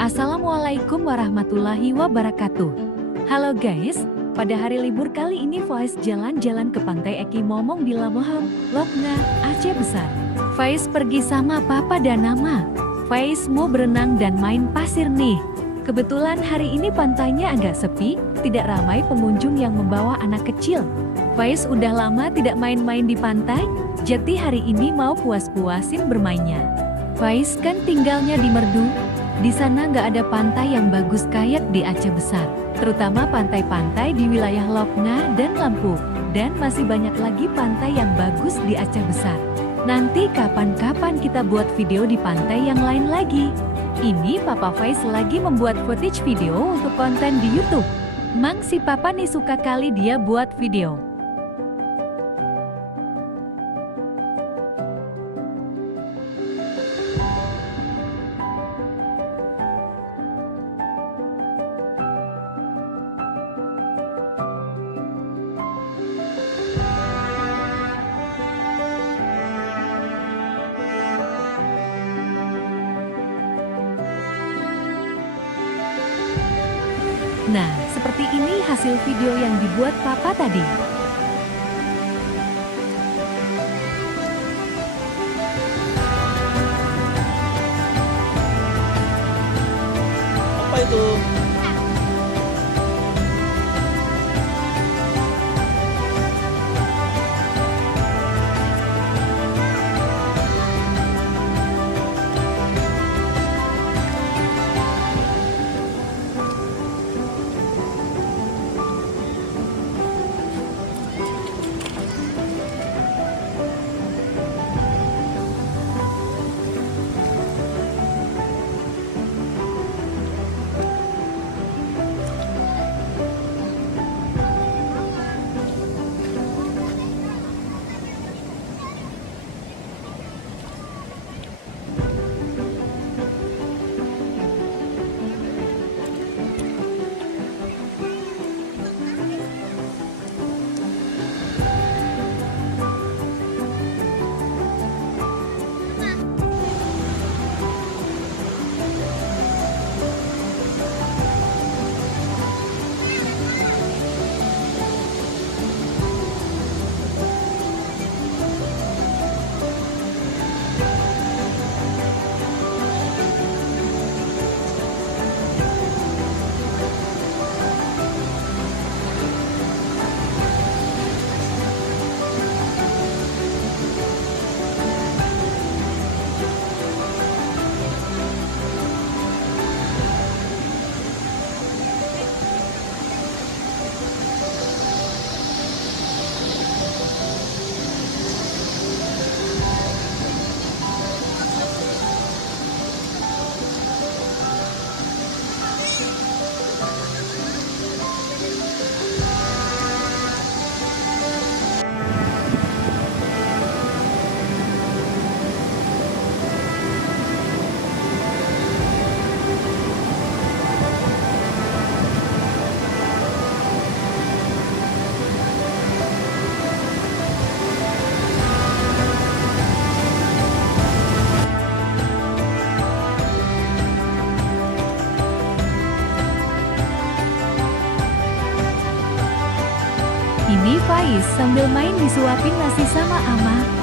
Assalamualaikum warahmatullahi wabarakatuh. Halo guys, pada hari libur kali ini Faiz jalan-jalan ke Pantai Eki Momong di Lamohon, Loknga, Aceh Besar. Faiz pergi sama papa dan mama. Faiz mau berenang dan main pasir nih. Kebetulan hari ini pantainya agak sepi, tidak ramai pengunjung yang membawa anak kecil. Faiz udah lama tidak main-main di pantai, jadi hari ini mau puas-puasin bermainnya. Faiz kan tinggalnya di Merdu. Di sana nggak ada pantai yang bagus kayak di Aceh Besar, terutama pantai-pantai di wilayah Loknga dan Lampung. Dan masih banyak lagi pantai yang bagus di Aceh Besar. Nanti kapan-kapan kita buat video di pantai yang lain lagi. Ini Papa Faiz lagi membuat footage video untuk konten di YouTube. Mang si Papa nih suka kali dia buat video. Nah, seperti ini hasil video yang dibuat Papa tadi. Apa itu? Ini Faiz sambil main disuapin nasi sama ama.